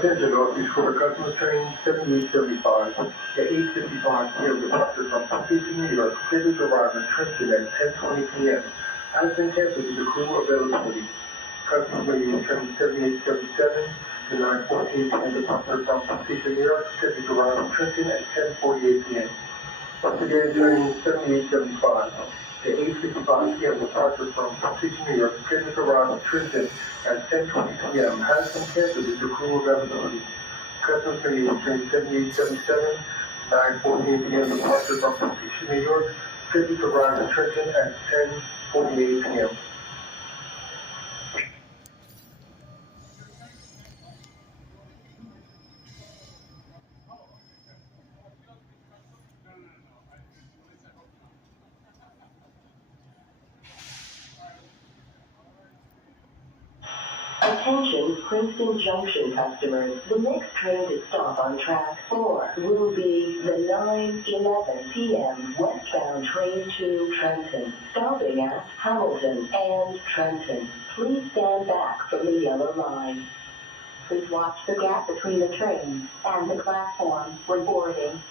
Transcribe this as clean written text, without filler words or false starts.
Attention, Northeast Quarter Customer Train 7875 at 8:55 p.m. departure from Princeton, New York, scheduled to arrive in Trenton at 10:20 p.m. Has been canceled due to crew availability. Customers may use train 7877 to 9:14 p.m. departure from Princeton, New York, scheduled to arrive in Trenton at 10:48 p.m. Once again, train 7875 at 8:55 p.m. departure from Princeton, New York, scheduled to arrive in Trenton at 10:20 p.m. has been canceled due to crew availability. Customers may use train 7877, 9:14 p.m. departure from Princeton, New York, scheduled to arrive in Trenton at 10:48 p.m. Attention Princeton Junction customers, the next train to stop on track 4 will be the 9:11 p.m. westbound train to Trenton, stopping at Hamilton and Trenton. Please stand back from the yellow line. Please watch the gap between the train and the platform when boarding.